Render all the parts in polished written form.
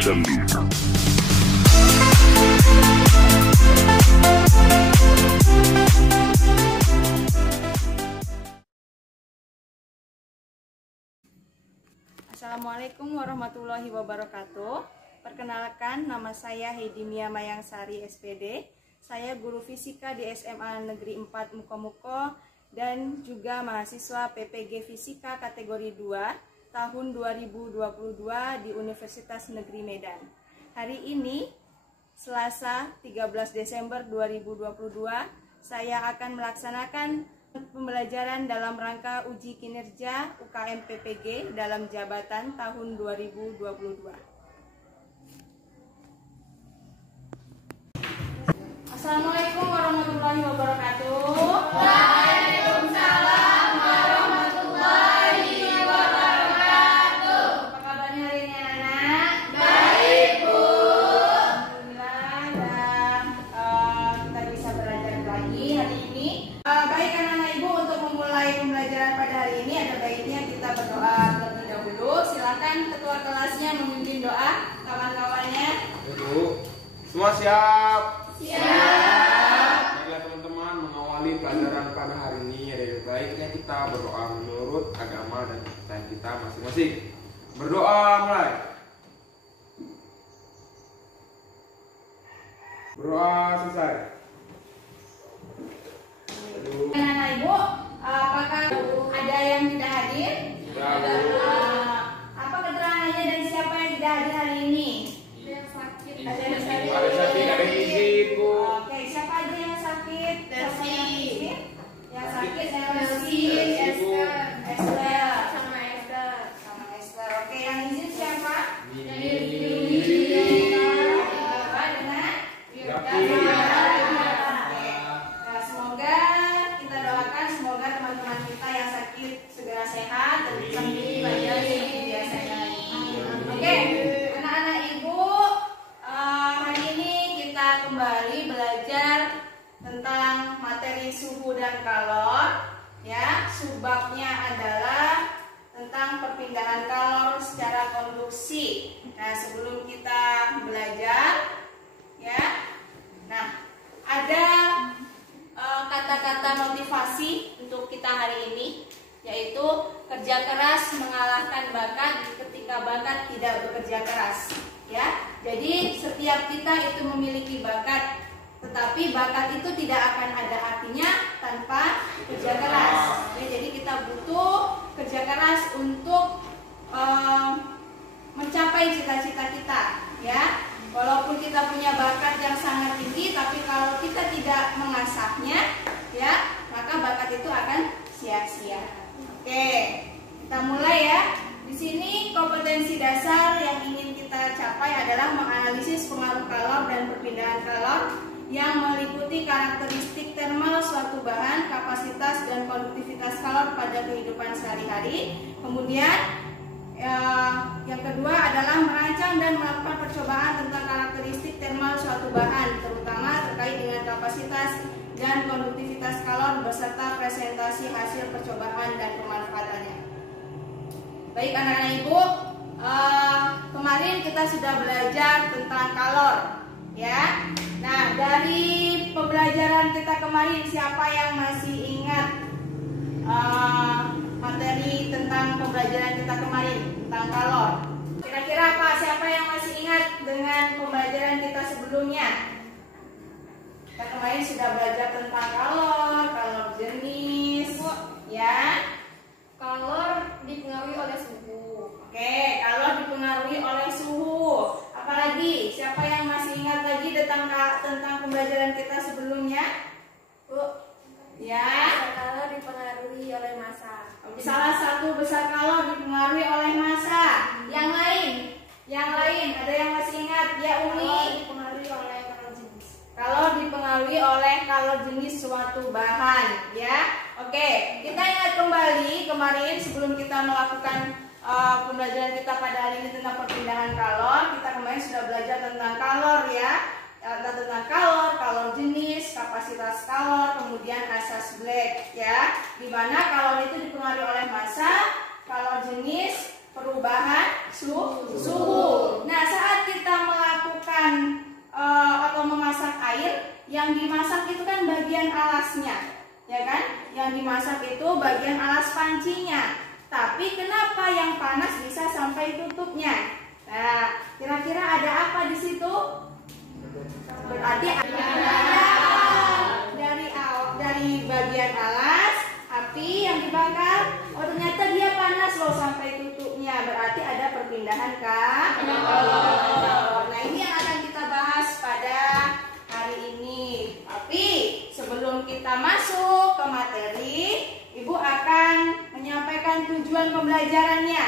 Luxembourg. Assalamualaikum warahmatullahi wabarakatuh. Perkenalkan, nama saya Hedimia Mayangsari SPD. Saya guru fisika di SMA Negeri 4 Mukomuko dan juga mahasiswa PPG Fisika kategori 2 tahun 2022 di Universitas Negeri Medan. Hari ini, Selasa 13 Desember 2022, saya akan melaksanakan pembelajaran dalam rangka uji kinerja UKM PPG dalam jabatan tahun 2022. Assalamualaikum warahmatullahi wabarakatuh. Waalaikumsalam warahmatullahi wabarakatuh. Apa kabarnya hari ini anak? Baik, Bu. Alhamdulillah, kita bisa belajar lagi hari ini. Baik anak-anak Ibu, untuk memulai pembelajaran pada hari ini ada baiknya kita berdoa terlebih dahulu. Silakan ketua kelasnya memimpin doa kawan-kawannya. Ibu, semua siap? Siap. Baiklah teman-teman, mengawali pelajaran pada hari ini ada baiknya kita berdoa menurut agama dan kepercayaan kita masing-masing. Berdoa mulai. Berdoa selesai. Anak-anak Ibu, apakah ada yang tidak hadir? Tidak, Bu. Apa keterangannya dan siapa yang tidak hadir hari ini? Ada sakit, ada yang izin, Bu. Oke, siapa aja yang sakit? Desi. Yang sakit saya Desi, Esther. Esther. sama Esther. Sama Esther. Oke, yang izin siapa? Ini. Bapak dengan? Yakin. Oke. Nah, semoga kita doakan semoga teman-teman kita yang sakit segera sehat dan bisa menjadi bagian seperti biasanya. Oke, anak-anak Ibu, hari ini kita kembali belajar tentang materi suhu dan kalor. Ya, subbabnya adalah tentang perpindahan kalor secara konduksi. Nah, sebelum kita belajar, ya, nah ada kata-kata motivasi untuk kita hari ini, yaitu kerja keras mengalahkan bakat ketika bakat tidak bekerja keras. Ya, jadi setiap kita itu memiliki bakat, tetapi bakat itu tidak akan ada artinya tanpa kerja keras. Ya, jadi kita butuh kerja keras untuk mencapai cita-cita kita. Ya, walaupun kita punya bakat yang sangat tinggi, tapi kalau kita tidak mengasahnya, ya, maka bakat itu akan sia-sia. Oke, kita mulai ya. Di sini kompetensi dasar yang ingin kita capai adalah menganalisis pengaruh kalor dan perpindahan kalor yang meliputi karakteristik termal suatu bahan, kapasitas dan konduktivitas kalor pada kehidupan sehari-hari. Kemudian yang kedua adalah merancang dan melakukan percobaan tentang karakteristik termal suatu bahan, terutama terkait dengan kapasitas dan konduktivitas kalor beserta presentasi hasil percobaan dan pemanfaatannya. Baik anak-anak Ibu, kemarin kita sudah belajar tentang kalor, ya. Nah, dari pembelajaran kita kemarin, siapa yang masih ingat materi tentang pembelajaran kita kemarin tentang kalor? Kira-kira apa? Siapa yang masih ingat dengan pembelajaran kita sebelumnya? Kita kemarin sudah belajar tentang kalor, kalor jenis, ya. Kalor dipengaruhi oleh suhu. Oke, kalor dipengaruhi oleh suhu. Apalagi? Siapa yang masih ingat lagi tentang pembelajaran kita sebelumnya? Bu, ya. Kalor dipengaruhi oleh massa. Salah satu besar kalor dipengaruhi oleh massa. Yang lain, ada yang masih ingat? Ya, Kalor Umi. dipengaruhi oleh kalor jenis. Kalor dipengaruhi oleh kalor jenis suatu bahan, ya. Oke, kita ingat kembali kemarin sebelum kita melakukan pembelajaran kita pada hari ini tentang perpindahan kalor. Kita kemarin sudah belajar tentang kalor, ya. Tentang kalor, kalor jenis, kapasitas kalor, kemudian asas Black, ya. Di mana kalor itu dipengaruhi oleh massa, kalor jenis, perubahan suhu. Nah, saat kita yang dimasak itu kan bagian alasnya, ya kan? Yang dimasak itu bagian alas pancinya. Tapi kenapa yang panas bisa sampai tutupnya? Nah, kira-kira ada apa di situ? Berarti ada dari bagian alas api yang dibakar. Oh, ternyata dia panas loh sampai tutupnya. Berarti ada perpindahan kalor. Nah, ini yang akan kita bahas pada hari ini. Tapi sebelum kita masuk ke materi, Ibu akan menyampaikan tujuan pembelajarannya.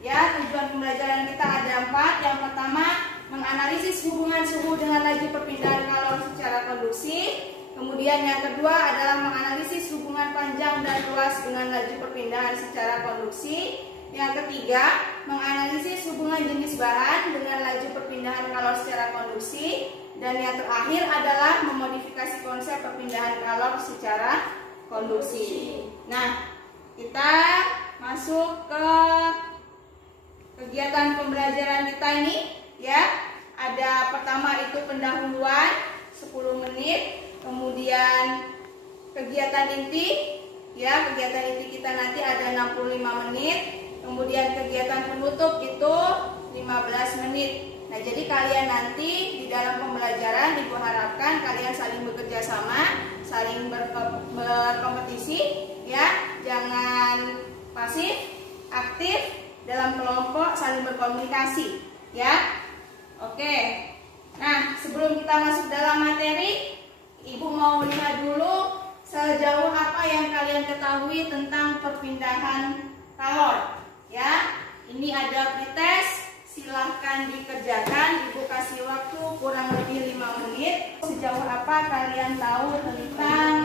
Ya, tujuan pembelajaran kita ada 4. Yang pertama, menganalisis hubungan suhu dengan laju perpindahan kalor secara konduksi. Kemudian yang kedua adalah menganalisis hubungan panjang dan luas dengan laju perpindahan secara konduksi. Yang ketiga, menganalisis hubungan jenis bahan dengan laju perpindahan kalor secara konduksi. Dan yang terakhir adalah memodifikasi konsep perpindahan kalor secara konduksi. Nah, kita masuk ke kegiatan pembelajaran kita ini, ya. Ada pertama itu pendahuluan 10 menit. Kemudian kegiatan inti, ya, kegiatan inti kita nanti ada 65 menit. Kemudian kegiatan penutup itu 15 menit. Nah, jadi kalian nanti di dalam pembelajaran Ibu harapkan kalian saling bekerja sama, saling berkompetisi, ya. Jangan pasif, aktif dalam kelompok, saling berkomunikasi, ya. Oke. Nah, sebelum kita masuk dalam materi, Ibu mau lihat dulu sejauh apa yang kalian ketahui tentang perpindahan kalor, ya. Ini ada pretest, silahkan dikerjakan. Ibu kasih waktu kurang lebih 5 menit. Sejauh apa kalian tahu tentang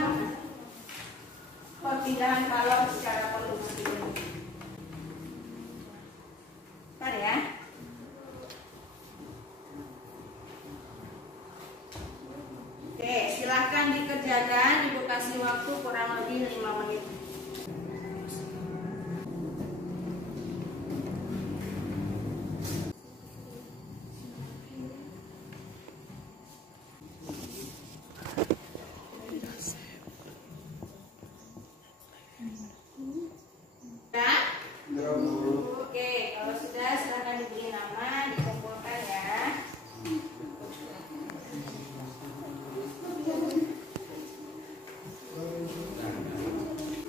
perpindahan kalor secara konduksi? Bentar ya. Oke, silahkan dikerjakan. Ibu kasih waktu kurang lebih 5 menit. Oke, kalau sudah silahkan diberi nama, dikumpulkan ya.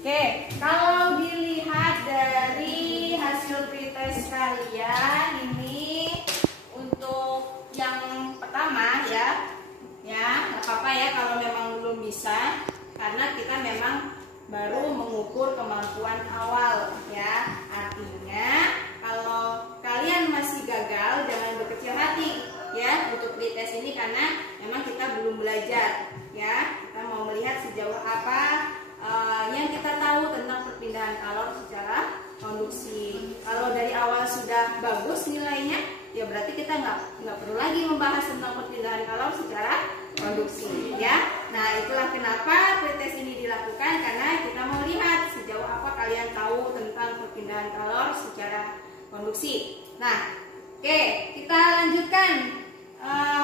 Oke, kalau dilihat dari hasil pretest kalian ini untuk yang pertama ya, nggak apa-apa ya kalau memang belum bisa, karena kita memang baru mengukur kemampuan awal ya. Artinya kalau kalian masih gagal jangan berkecil hati ya untuk pretest ini, karena memang kita belum belajar ya. Kita mau melihat sejauh apa yang kita tahu tentang perpindahan kalor secara konduksi. Kalau dari awal sudah bagus nilainya, ya berarti kita nggak perlu lagi membahas tentang perpindahan kalor secara konduksi ya. Nah, itulah kenapa pretest ini dilakukan, karena kita mau lihat sejauh apa kalian tahu tentang perpindahan kalor secara konduksi. Nah, oke, kita lanjutkan.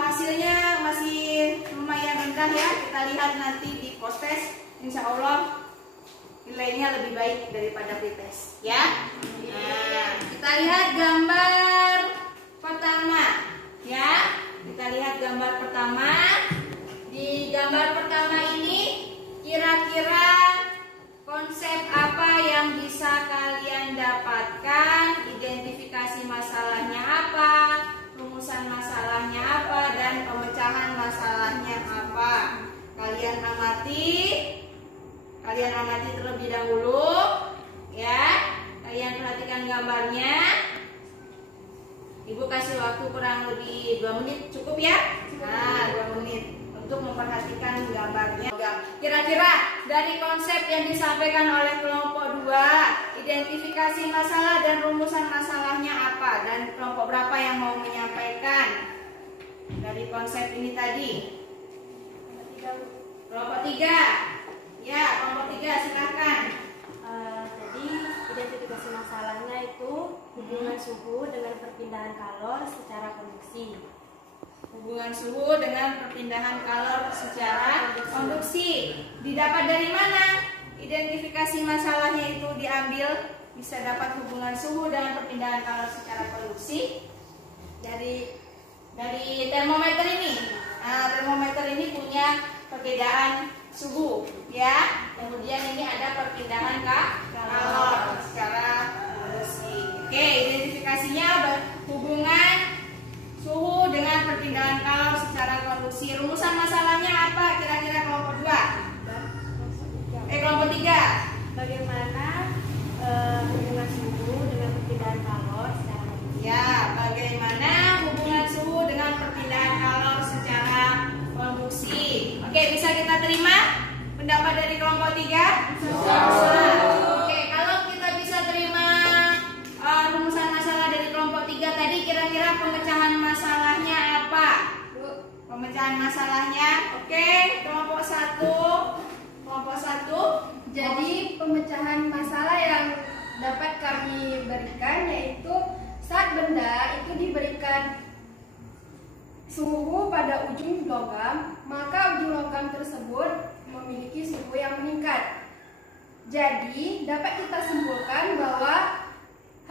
Hasilnya masih lumayan rendah ya. Kita lihat nanti di post test, insya Allah nilainya lebih baik daripada pretest ya. Nah, kita lihat gambar pertama ya. Kita lihat gambar pertama. Di gambar pertama ini kira-kira konsep apa yang bisa kalian dapatkan? Identifikasi masalahnya apa, rumusan masalahnya apa, dan pemecahan masalahnya apa. Kalian amati terlebih dahulu ya. Kalian perhatikan gambarnya. Ibu kasih waktu kurang lebih 2 menit, cukup ya? Nah, 2 menit untuk memperhatikan gambarnya. Kira-kira dari konsep yang disampaikan oleh kelompok 2, identifikasi masalah dan rumusan masalahnya apa, dan kelompok berapa yang mau menyampaikan dari konsep ini tadi? Kelompok 3. Ya, kelompok 3 silakan. Jadi identifikasi masalahnya itu hubungan suhu dengan perpindahan kalor secara konduksi. Hubungan suhu dengan perpindahan kalor secara konduksi. Didapat dari mana? Identifikasi masalahnya itu diambil, bisa dapat hubungan suhu dengan perpindahan kalor secara konduksi dari termometer ini. Nah, termometer ini punya perbedaan suhu, ya. Kemudian ini ada perpindahan kalor secara konduksi. Oke, identifikasinya hubungan suhu dengan perpindahan kalor secara konduksi. Rumusan masalahnya apa? Kira-kira kelompok 2? Kelompok 3. Bagaimana hubungan suhu dengan perpindahan kalor secara konduksi? Ya, bagaimana hubungan suhu dengan perpindahan kalor secara konduksi? Oke, bisa kita terima pendapat dari kelompok 3? Bisa. Oke, kalau kita bisa terima rumusan masalah dari kelompok 3 tadi, kira-kira pemecahan masalahnya apa? Pemecahan masalahnya, oke, kelompok 1. Jadi pemecahan masalah yang dapat kami berikan yaitu saat benda itu diberikan suhu pada ujung logam, maka ujung logam tersebut memiliki suhu yang meningkat. Jadi dapat kita simpulkan bahwa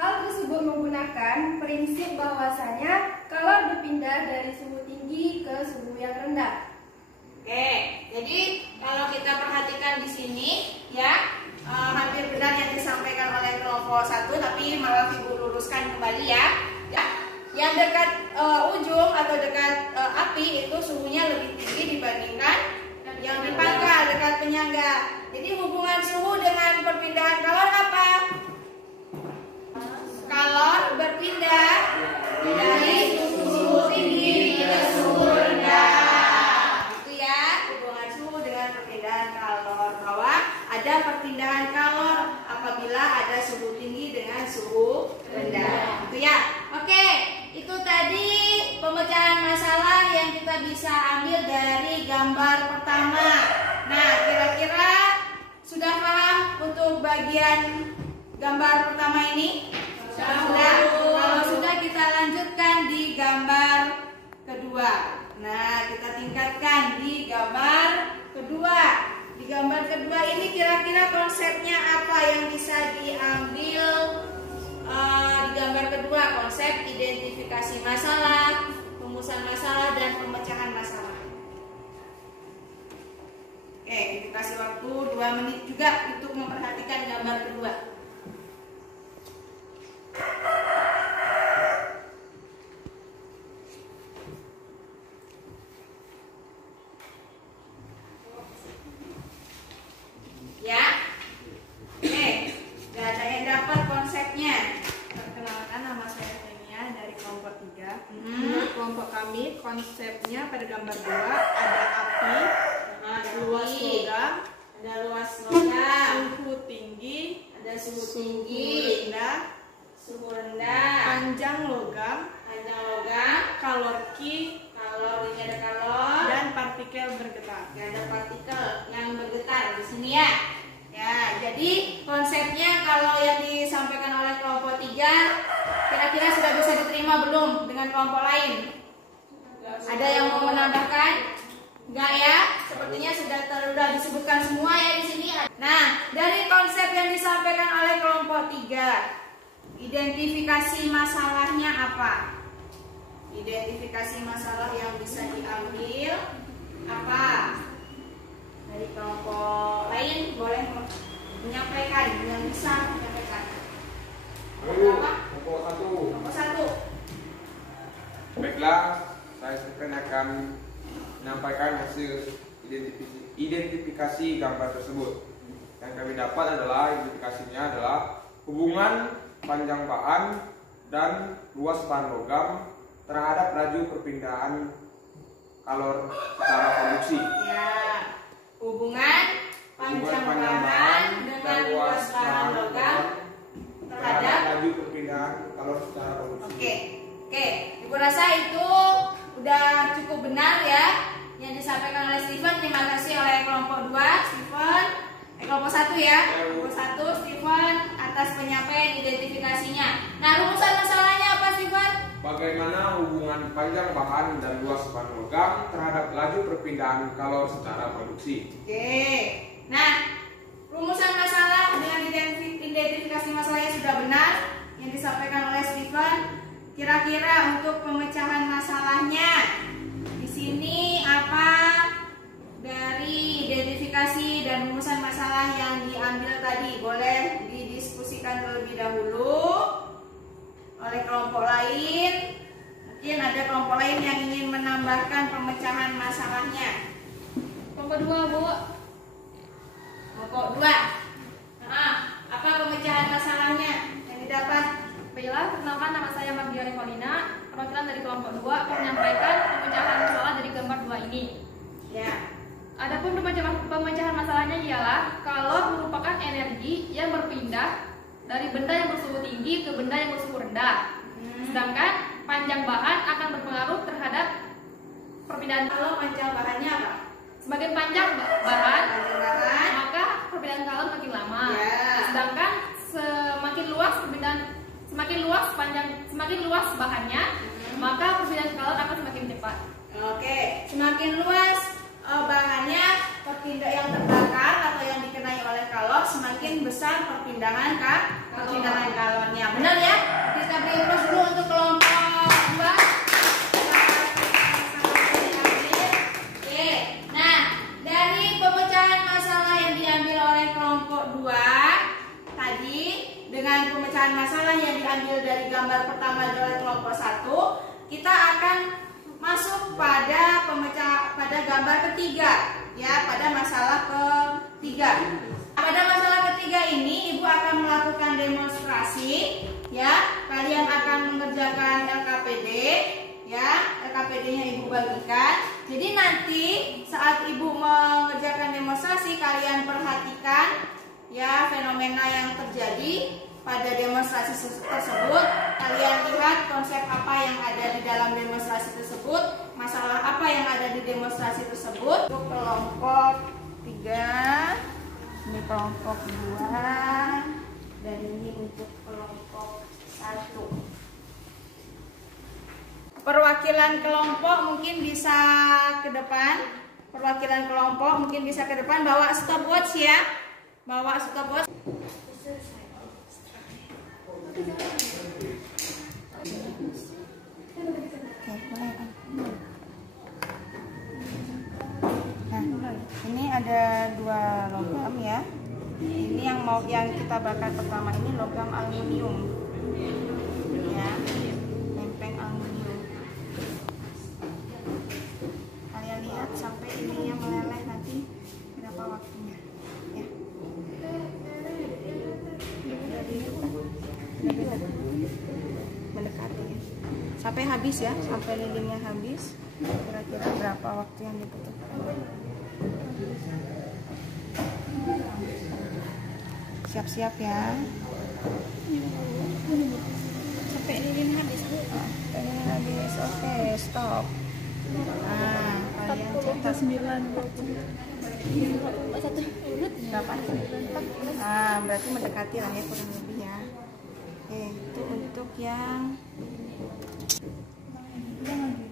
hal tersebut menggunakan prinsip bahwasanya kalor berpindah dari suhu tinggi ke suhu yang rendah. Oke, jadi kalau kita perhatikan di sini, ya, hampir benar yang disampaikan oleh kelompok 1, tapi malah Ibu luruskan kembali ya. Yang dekat ujung atau dekat api itu suhunya lebih tinggi dibandingkan yang di pangkal dekat penyangga. Jadi hubungan suhu dengan perpindahan kalor apa? Kalor berpindah dari suhu tinggi ke suhu rendah. Ada perpindahan kalor apabila ada suhu tinggi dengan suhu rendah, gitu ya. Oke, itu tadi pemecahan masalah yang kita bisa ambil dari gambar pertama. Nah, kira-kira sudah paham untuk bagian gambar pertama ini? Sudah. Kalau sudah, kita lanjutkan di gambar kedua. Nah, kita tingkatkan di gambar kedua. Di gambar kedua ini kira-kira konsepnya apa yang bisa diambil di gambar kedua? Konsep identifikasi masalah, rumusan masalah, dan pemecahan masalah. Oke, kita kasih waktu 2 menit juga untuk memperhatikan gambar kedua. Ya, oke, gak ada yang dapat konsepnya. Perkenalkan, nama saya Tenia dari kelompok 3. Menurut kelompok kami, konsepnya pada gambar 2 ada api, luas logam, Ada luas logam, suhu tinggi, ada suhu tinggi, rendah, suhu rendah, panjang logam, kalor Q, kalor, ini ada kalor, dan partikel bergetar. ada partikel yang bergetar di sini ya. Ya, jadi konsepnya kalau yang disampaikan oleh kelompok 3 kira-kira sudah bisa diterima belum dengan kelompok lain? Ada yang mau menambahkan? Enggak ya? Sepertinya sudah disebutkan semua ya di sini. Nah, dari konsep yang disampaikan oleh kelompok 3, identifikasi masalahnya apa? Identifikasi masalah yang bisa diambil apa? Dari kelompok lain boleh menyampaikan, yang bisa menyampaikan. Kelompok 1. Baiklah, saya akan menyampaikan hasil identifikasi gambar tersebut. Yang kami dapat adalah identifikasinya adalah hubungan panjang bahan dan luas bahan logam terhadap laju perpindahan kalor secara konduksi. Ya, hubungan panjang bahan dengan luas bahan logam terhadap laju perpindahan kalor secara konduksi. Oke, Ibu rasa itu udah cukup benar ya yang disampaikan oleh Steven. Terima kasih oleh kelompok 2, Steven. Kelompok 1 ya, kelompok 1 Steven atas penyampaian identifikasinya. Nah, rumusan masalahnya apa, Steven? Bagaimana hubungan panjang bahan dan luas bahan logam terhadap laju perpindahan kalor secara produksi. Oke. Nah, rumusan masalah dengan identifikasi masalahnya sudah benar yang disampaikan oleh Steven. Kira-kira untuk pemecahan masalahnya di sini apa dari identifikasi dan rumusan masalah yang diambil tadi boleh didiskusikan terlebih dahulu oleh kelompok lain. Mungkin ada kelompok lain yang ingin menambahkan pemecahan masalahnya. Kelompok 2, Bu. Kelompok 2. Apa pemecahan masalahnya yang didapat? Baiklah, perkenalkan nama saya Margia Rekolina, perwakilan dari kelompok 2 akan menyampaikan pemecahan masalah dari gambar 2 ini. Ya. Adapun pemecahan masalahnya ialah kalor merupakan energi yang berpindah dari benda yang bersuhu tinggi ke benda yang bersuhu rendah. Sedangkan panjang bahan akan berpengaruh terhadap perpindahan Kalau panjang bahannya apa? Semakin panjang bahan, Panjang bahan. maka perpindahan kalor makin lama. Ya. Sedangkan semakin luas bahannya, maka perpindahan kalor akan semakin cepat. Oke, semakin luas bahannya, yang terbakar atau yang dikenai oleh kalor, semakin besar perpindahan kalornya. Benar ya? Kita beri terus dulu untuk kelompok 2. Oke, nah dari pemecahan masalah yang diambil oleh kelompok 2 tadi dengan pemecahan masalah yang diambil dari gambar pertama oleh kelompok 1, kita akan masuk pada gambar ketiga, ya, pada masalah ketiga. Pada masalah ketiga ini Ibu akan melakukan demonstrasi, ya. Kalian akan mengerjakan LKPD, ya. LKPD-nya Ibu bagikan. Jadi nanti saat Ibu mengerjakan demonstrasi, kalian perhatikan, ya, fenomena yang terjadi pada demonstrasi tersebut. Kalian lihat konsep apa yang ada di dalam demonstrasi tersebut, masalah apa yang ada di demonstrasi tersebut. Untuk kelompok 3, ini kelompok 2, dan ini untuk kelompok 1. Perwakilan kelompok mungkin bisa ke depan. Bawa stopwatch, ya. Bawa stopwatch. Nah, ini ada 2 logam, ya. Ini yang kita bakar pertama ini logam aluminium, ya, lempeng aluminium. Kalian lihat sampai ininya meleleh nanti berapa waktunya, ya. Mendekati, ya. Sampai habis, ya, sampai lilinnya habis. Kira-kira berapa waktu yang dibutuhkan? Siap-siap, ya. Sampai lilin habis. Sampai lilin habis. Oke, stop. Nah, kalian catat 9 berapa? Nah, berarti mendekati lah, ya, kurang lebih, ya. Oke, itu untuk yang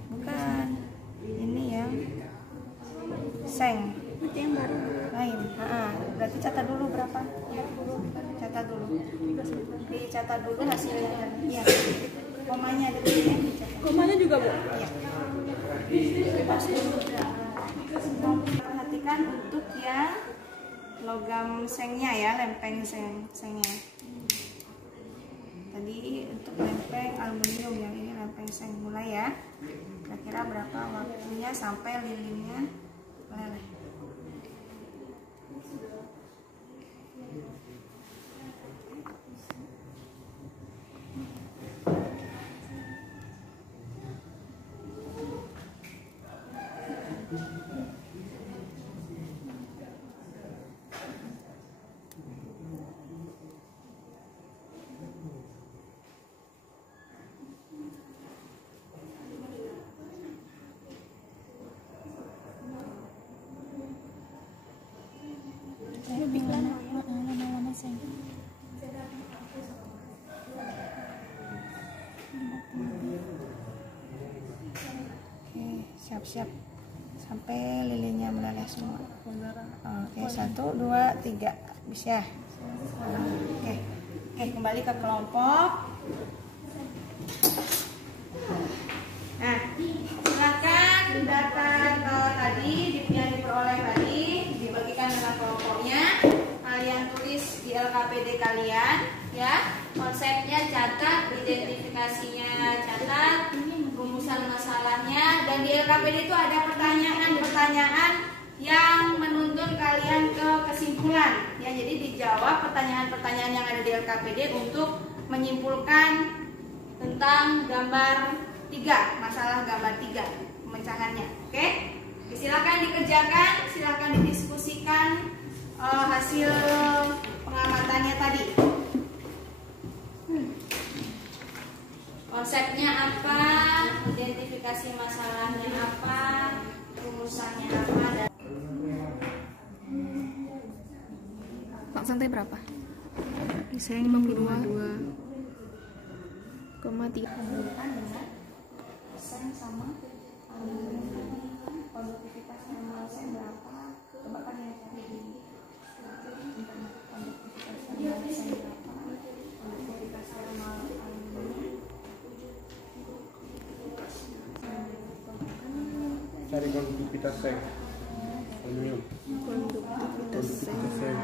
bukan ini yang seng lain. Berarti catat dulu berapa? Catat dulu. Dicatat dulu hasilnya. Iya. Komanya ada di sini. Komanya juga, Bu? Iya. Perhatikan untuk yang logam sengnya, ya, lempeng sengnya. Tadi untuk lempeng aluminium, yang ini lempeng seng. Mulai, ya. Kira-kira berapa waktunya sampai lilinnya meleleh? siap-siap sampai lilinnya meleleh semua. Oke, 1, 2, 3, bisa. Oke, kembali ke kelompok. Nah, silakan data tadi yang diperoleh tadi dibagikan dengan kelompoknya. Kalian tulis di LKPD kalian, ya. Konsepnya catat, identifikasinya catat, rumusan masalahnya, dan di LKPD itu ada pertanyaan-pertanyaan yang menuntun kalian ke kesimpulan. Ya, jadi dijawab pertanyaan-pertanyaan yang ada di LKPD untuk menyimpulkan tentang gambar 3, masalah gambar 3, pemecahannya. Oke? Silakan dikerjakan, silakan didiskusikan hasil pengamatannya tadi. Konsepnya apa, identifikasi masalahnya apa, rumusannya apa, dan Pak santai berapa? Saya 52,3. hubungkan dengan sen sama konduktivitas normal sen berapa? Coba kalian cari di internet konduktivitas normal sen berapa? Konduktivitas normal Cari konduktivitas seng aluminium. Konduktivitas seng.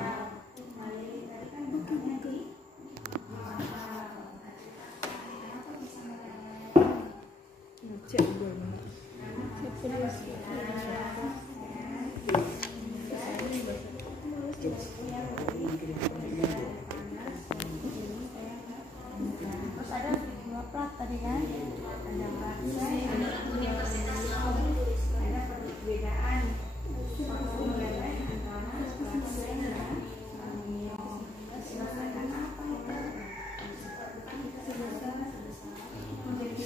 terus ada 2 plat tadi kan, ada plat sen, ada perbedaan antara plat sen dan aluminium. Silakan apa itu? Menjadi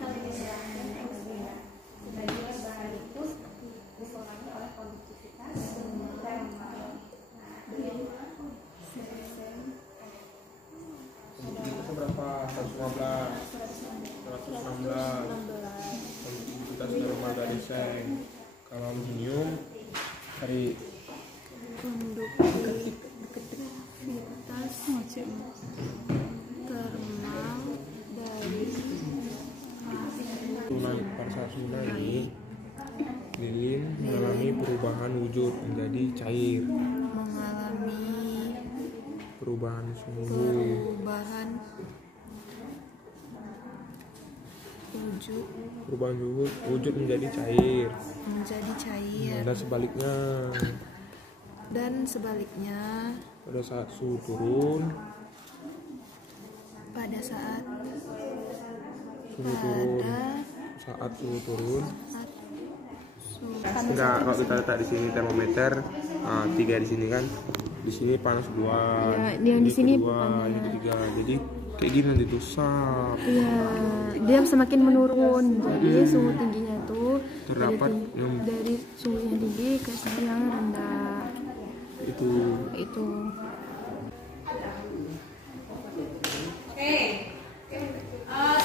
kalian silakan berbeda. Sebagian bahan itu dipengaruhi oleh konduktivitas termal. Konduktivitasnya berapa? 115, 116. Konduktivitas normal dari seng. Kalau aluminium dari Konduktivitas termal dari pada saat tsunami, lilin mengalami perubahan wujud menjadi cair. mengalami Perubahan suhu wujud menjadi cair. Dan sebaliknya Pada saat suhu turun, saat suhu turun. Enggak, kalau kita letak di sini termometer 3 di sini kan, di sini panas 2, yang di sini kedua, ini ketiga, jadi kayak gini nanti tuh sap. Iya, dia semakin menurun. Jadi suhu tingginya tuh Terdapat dari suhu yang tinggi ke suhu yang rendah. Itu. Oke,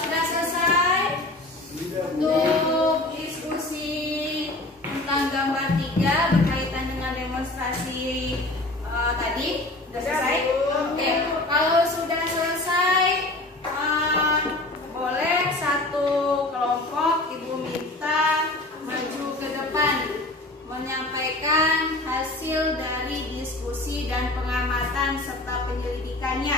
sudah selesai untuk diskusi tentang gambar 3 berkaitan dengan demonstrasi tadi. Sudah selesai? Oke, kalau sudah selesai, boleh satu kelompok Ibu minta maju ke depan menyampaikan hasil dari diskusi dan pengamatan serta penyelidikannya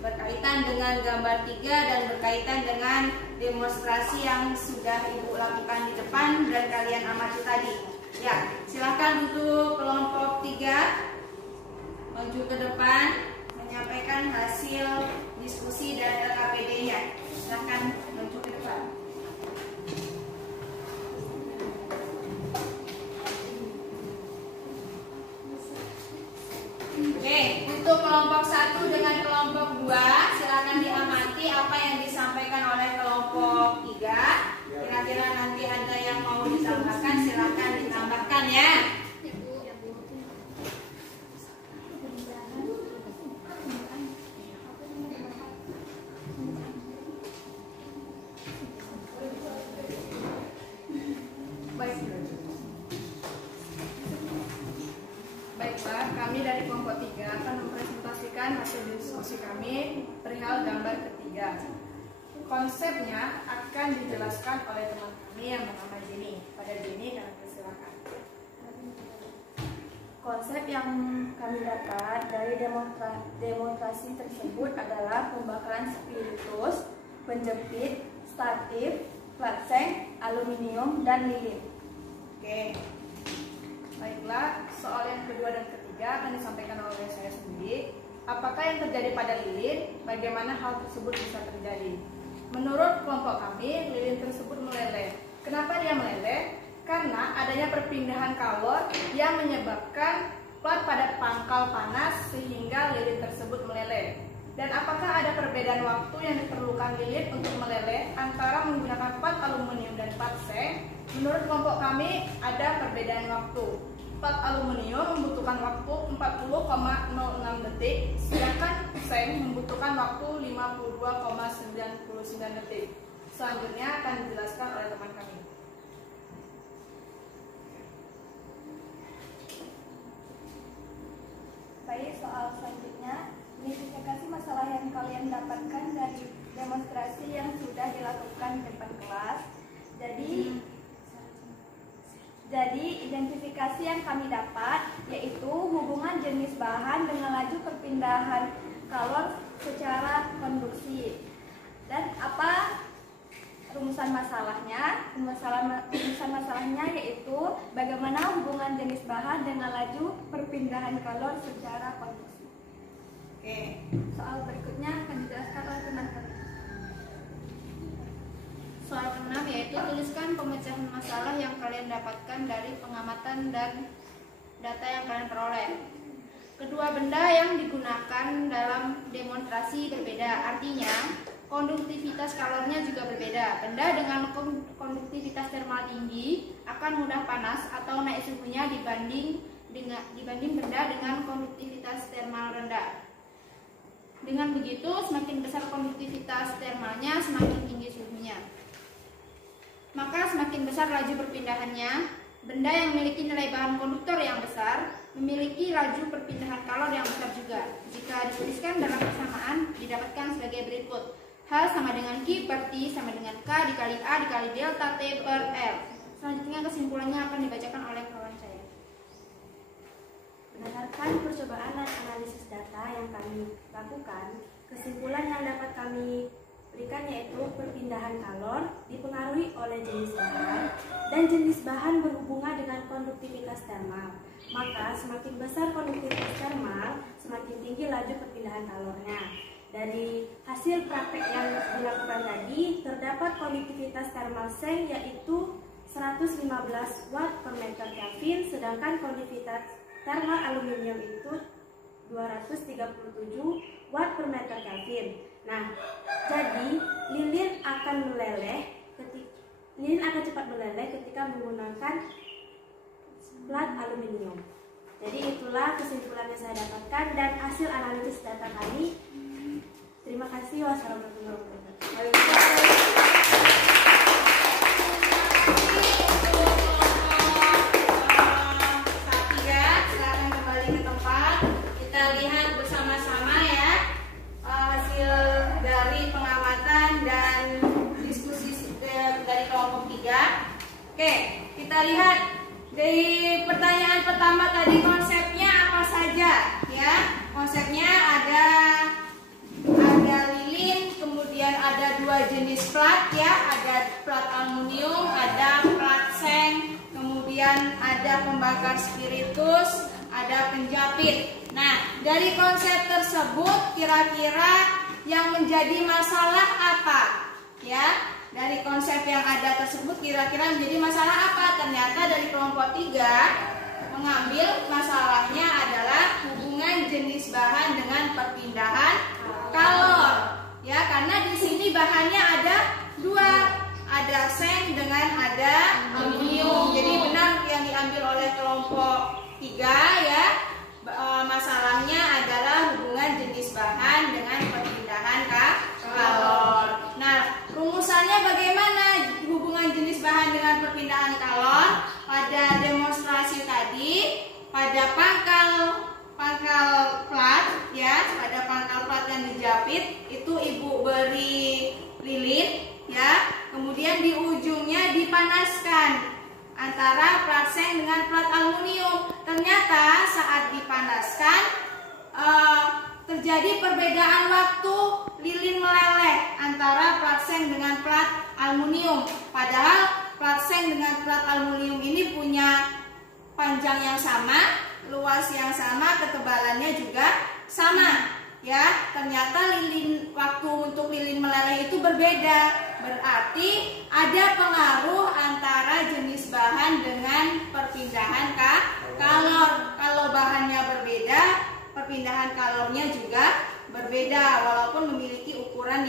berkaitan dengan gambar 3 dan berkaitan dengan demonstrasi yang sudah Ibu lakukan di depan dan kalian amati tadi. Ya, silakan untuk kelompok 3 maju ke depan menyampaikan hasil diskusi dan LKPD-nya. Silakan maju ke depan. Oke, untuk kelompok 1 dengan kelompok 2 silakan diamati apa yang disampaikan oleh kelompok 3. Kira-kira nanti ada yang mau ditambahkan, silakan ditambahkan ya. diskusi kami perihal gambar ketiga. Konsepnya akan dijelaskan oleh teman kami yang bernama Jenny. Pada Jenny, kami persilakan. Konsep yang kami dapat dari demonstrasi tersebut adalah pembakaran spiritus, penjepit, statif, plat seng, aluminium, dan lilin. Oke, baiklah. Soal yang kedua dan ketiga akan disampaikan oleh saya sendiri. Apakah yang terjadi pada lilin? Bagaimana hal tersebut bisa terjadi? Menurut kelompok kami, lilin tersebut meleleh. Kenapa dia meleleh? Karena adanya perpindahan kalor yang menyebabkan plat pada pangkal panas sehingga lilin tersebut meleleh. Dan apakah ada perbedaan waktu yang diperlukan lilin untuk meleleh antara menggunakan plat aluminium dan plat seng? Menurut kelompok kami ada perbedaan waktu. Plat aluminium membutuhkan waktu 40,06 detik, sedangkan seng membutuhkan waktu 52,99 detik. Selanjutnya akan dijelaskan oleh teman kami. Baik, soal selanjutnya, identifikasi masalah yang kalian dapatkan dari demonstrasi yang sudah dilakukan di depan kelas. Jadi identifikasi yang kami dapat yaitu hubungan jenis bahan dengan laju perpindahan kalor secara konduksi. Dan apa rumusan masalahnya? Rumusan masalahnya yaitu bagaimana hubungan jenis bahan dengan laju perpindahan kalor secara konduksi. Oke. Soal berikutnya akan dijelaskan oleh teman kami. Soal ke-6 yaitu tuliskan pemecahan masalah yang kalian dapatkan dari pengamatan dan data yang kalian peroleh. Kedua benda yang digunakan dalam demonstrasi berbeda, artinya konduktivitas kalornya juga berbeda. Benda dengan konduktivitas termal tinggi akan mudah panas atau naik suhunya dibanding benda dengan konduktivitas termal rendah. Dengan begitu, semakin besar konduktivitas termalnya, semakin tinggi suhunya. Maka semakin besar laju perpindahannya. Benda yang memiliki nilai bahan konduktor yang besar memiliki laju perpindahan kalor yang besar juga. Jika dituliskan dalam persamaan, didapatkan sebagai berikut. H sama dengan Q per T sama dengan K dikali A dikali delta T per L. Selanjutnya kesimpulannya akan dibacakan oleh kawan saya. Berdasarkan percobaan dan analisis data yang kami lakukan, kesimpulan yang dapat kami berikan yaitu perpindahan kalor dipengaruhi oleh jenis bahan dan jenis bahan berhubungan dengan konduktivitas termal. Maka semakin besar konduktivitas termal, semakin tinggi laju perpindahan kalornya. Dari hasil praktek yang dilakukan tadi, terdapat konduktivitas termal seng yaitu 115 watt per meter Kelvin, sedangkan konduktivitas termal aluminium itu 237 watt per meter Kelvin. Nah, jadi lilin akan cepat meleleh ketika menggunakan plat aluminium. Jadi itulah kesimpulan yang saya dapatkan dan hasil analisis data kami. Terima kasih. Wassalamualaikum warahmatullahi wabarakatuh. Oke, kita lihat dari pertanyaan pertama tadi konsepnya apa saja ya? Konsepnya ada lilin, kemudian ada dua jenis plat ya, ada plat aluminium, ada plat seng, kemudian ada pembakar spiritus, ada penjapit. Nah, dari konsep tersebut kira-kira yang menjadi masalah apa? Ya, dari konsep yang ada tersebut kira-kira menjadi masalah apa? Ternyata dari kelompok 3 mengambil masalahnya adalah hubungan jenis bahan dengan perpindahan kalor. Ya, karena di sini bahannya ada dua, ada seng dengan ada aluminium. Jadi benar yang diambil oleh kelompok 3 ya. Masalahnya adalah hubungan jenis bahan dengan perpindahan kalor. Nah, rumusannya bagaimana hubungan jenis bahan dengan perpindahan kalor? Pada demonstrasi tadi, pada pangkal pangkal plat ya, pada pangkal plat yang dijepit itu Ibu beri lilin ya, kemudian di ujungnya dipanaskan antara plat seng dengan plat aluminium. Ternyata saat dipanaskan terjadi perbedaan waktu lilin meleleh antara plat seng dengan plat aluminium. Padahal plat seng dengan plat aluminium ini punya panjang yang sama, luas yang sama, ketebalannya juga sama. Ya, ternyata waktu untuk lilin meleleh itu berbeda. Berarti ada pengaruh antara jenis bahan dengan perpindahan kalor. Kalau bahannya berbeda, perpindahan kalornya juga berbeda walaupun memiliki ukuran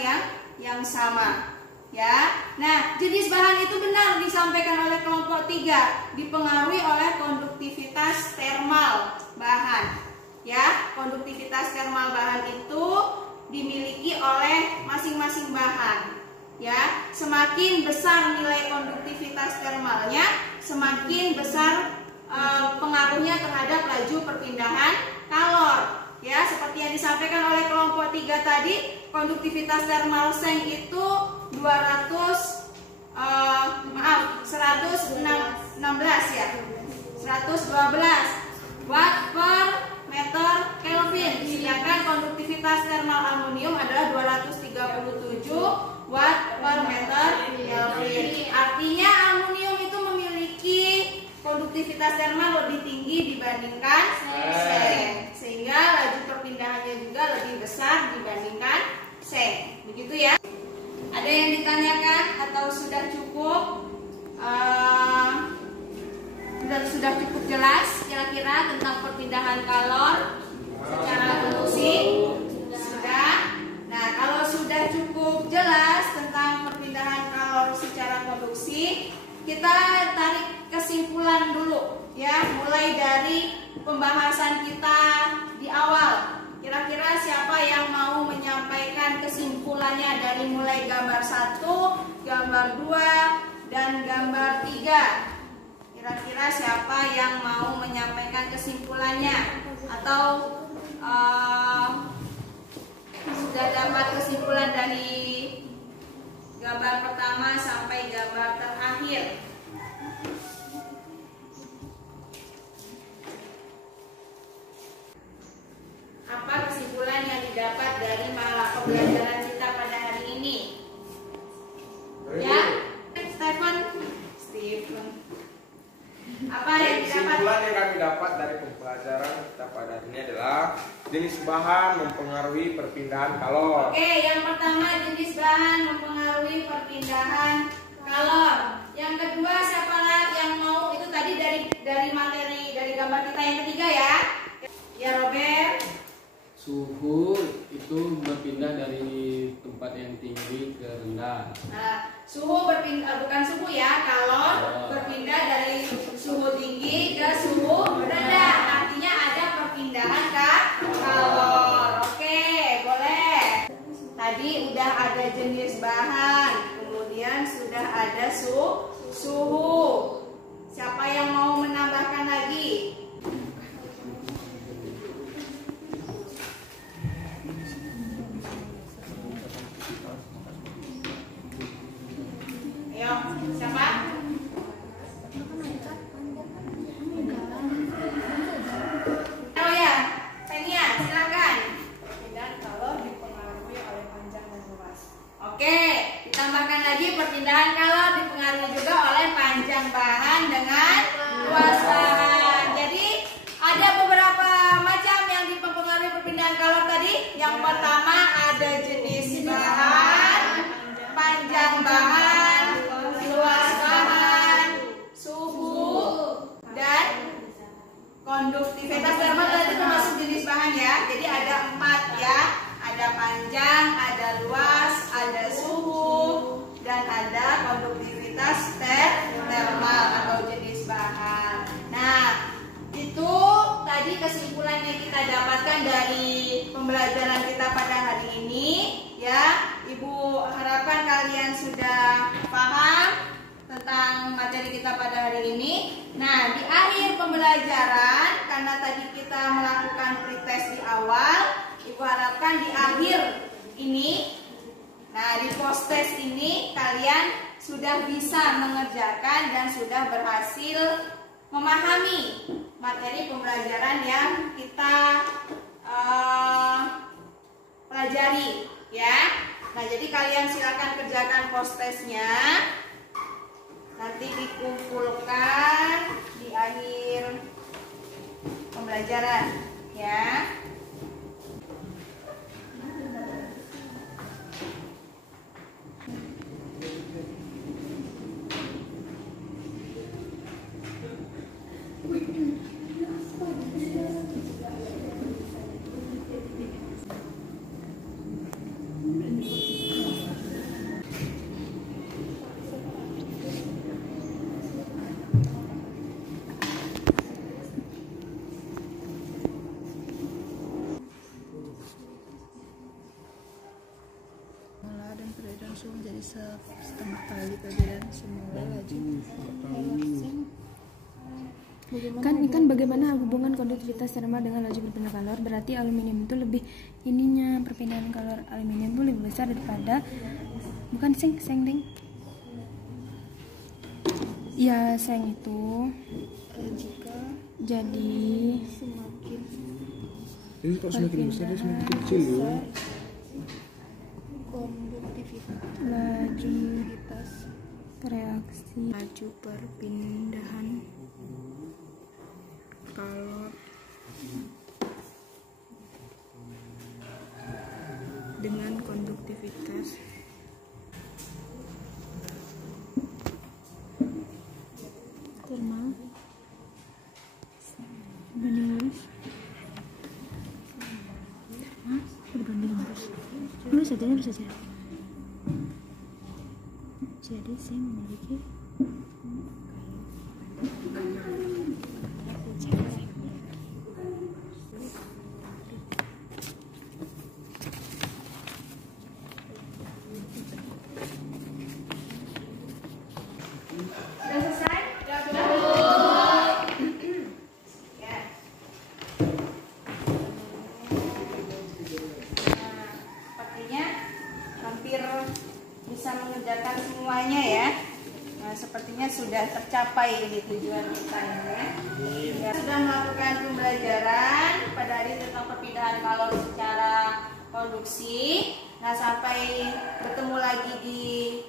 yang sama. Ya. Nah, jenis bahan itu benar disampaikan oleh kelompok 3, dipengaruhi oleh konduktivitas termal bahan. Ya, konduktivitas termal bahan itu dimiliki oleh masing-masing bahan. Ya, semakin besar nilai konduktivitas termalnya, semakin besar pengaruhnya terhadap laju perpindahan kalor. Ya, seperti yang disampaikan oleh kelompok 3 tadi, konduktivitas termal seng itu 116 ya. 112 watt per meter Kelvin, sedangkan konduktivitas termal aluminium adalah 237 watt per meter Kelvin. Artinya aluminium itu memiliki konduktivitas termal lebih tinggi dibandingkan seng, sehingga laju perpindahannya juga lebih besar dibandingkan seng. Begitu ya. Ada yang ditanyakan atau sudah cukup? Sudah cukup jelas kira-kira tentang perpindahan kalor secara konduksi? Sudah. Nah, kalau sudah cukup jelas tentang perpindahan kalor secara konduksi, kita tarik kesimpulan dulu ya, mulai dari pembahasan kita di awal. Kira-kira siapa yang mau menyampaikan kesimpulannya dari mulai gambar 1, gambar 2, dan gambar 3? Kira-kira siapa yang mau menyampaikan kesimpulannya atau sudah dapat kesimpulan dari gambar pertama sampai gambar terakhir? Apa kesimpulan yang didapat dari pembelajaran kita pada hari ini? Ya, Stephen. Apa yang didapat? Kesimpulan yang kami dapat dari pembelajaran kita pada hari ini adalah jenis bahan mempengaruhi perpindahan kalor. Oke, yang pertama jenis bahan mempengaruhi perpindahan kalor. Yang kedua siapa lagi yang mau? Itu tadi dari materi dari gambar kita yang ketiga ya. Ya, Robert. Suhu itu berpindah dari tempat yang tinggi ke rendah. Nah, suhu berpindah, bukan suhu ya, kalor berpindah dari suhu tinggi ke suhu rendah. Artinya ada perpindahan kalor. Oke, boleh. Tadi udah ada jenis bahan, kemudian sudah ada suhu. Siapa yang mau menambahkan lagi? Ayo, siapa? Oh ya, Tania, silakan. Perpindahan kalor dipengaruhi oleh panjang dan luas. Oke, ditambahkan lagi perpindahan kalor dipengaruhi juga oleh panjang bahan dengan luas bahan. Jadi ada beberapa macam yang dipengaruhi perpindahan kalor tadi. Yang pertama ada jenis bahan, panjang bahan, luas bahan, suhu, dan konduktivitas termal itu termasuk jenis bahan ya. Jadi ada 4 ya. Ada panjang, ada luas, ada suhu, dan ada konduktivitas termal atau jenis bahan. Nah, itu tadi kesimpulan yang kita dapatkan dari pembelajaran kita pada hari ini ya. Ibu harapkan kalian sudah paham tentang materi kita pada hari ini. Nah, di akhir pembelajaran, karena tadi kita kita melakukan pretest di awal, Ibu harapkan di akhir ini, nah di post test ini kalian sudah bisa mengerjakan dan sudah berhasil memahami materi pembelajaran yang kita pelajari, ya. Nah, jadi kalian silakan kerjakan post testnya. Nanti dikumpulkan di akhir pembelajaran, ya. Dan perbedaan suhu menjadi setengah kali perbedaan semula laju. Bagaimana hubungan konduktivitas termal dengan laju berpindah kalor? Berarti aluminium itu lebih perpindahan kalor aluminium itu lebih besar daripada seng ding. Ya, seng itu Jika jadi semakin Jadi kalau semakin besar dia semakin kecil loh. konduktivitas reaksi laju perpindahan kalor dengan konduktivitas termal berbanding lurus. Lurus saja. Jadi saya memiliki Sudah selesai? Sudah. Ya. Nah, sepertinya hampir bisa mengerjakan semuanya ya. Nah, sepertinya sudah tercapai ini tujuan kita ya. Ya, sudah melakukan pembelajaran pada hari tentang perpindahan kalor secara konduksi. Nah, sampai bertemu lagi di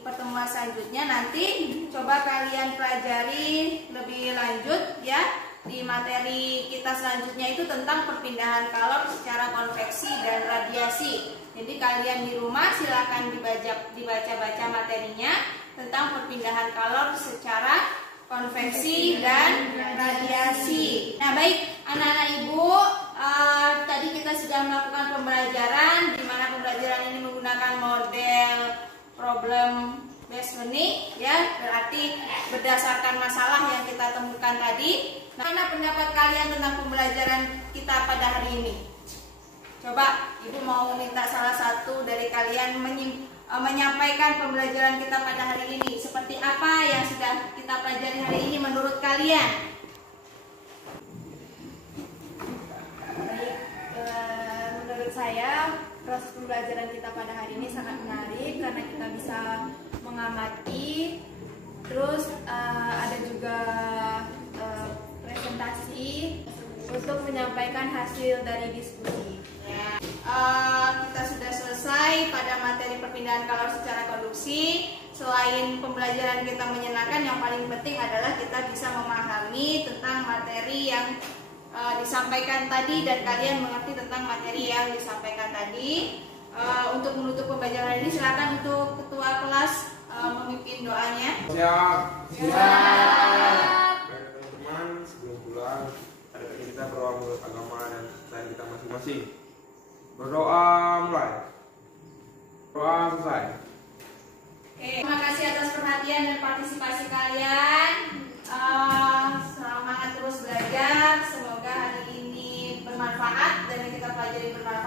pertemuan selanjutnya. Nanti coba kalian pelajari lebih lanjut ya. Di materi kita selanjutnya itu tentang perpindahan kalor secara konveksi dan radiasi. Jadi kalian di rumah silakan dibaca-baca materinya tentang perpindahan kalor secara konveksi dan radiasi. Nah, baik anak-anak ibu, tadi kita sudah melakukan pembelajaran di mana pembelajaran ini menggunakan model problem based learning ya, berarti berdasarkan masalah yang kita temukan tadi. Nah, mana pendapat kalian tentang pembelajaran kita pada hari ini? Coba ibu mau minta salah satu dari kalian menyampaikan pembelajaran kita pada hari ini. Seperti apa yang sudah kita pelajari hari ini menurut kalian? Baik, menurut saya proses pembelajaran kita pada hari ini sangat menarik karena kita bisa mengamati, terus ada juga presentasi untuk menyampaikan hasil dari diskusi. Ya, kita sudah selesai pada materi perpindahan kalor secara konduksi. Selain pembelajaran kita menyenangkan, yang paling penting adalah kita bisa memahami tentang materi yang disampaikan tadi dan kalian mengerti tentang materi yang disampaikan tadi. Untuk menutup pembelajaran ini, silakan untuk ketua kelas memimpin doanya. Siap. Baik teman-teman, sebelum pulang ada kita berdoa menurut agama dan kepercayaan kita masing-masing. Berdoa mulai. Doa selesai. Oke, terima kasih atas perhatian dan partisipasi kalian. Semangat terus belajar. Semoga hari ini bermanfaat dan yang kita pelajari bermanfaat.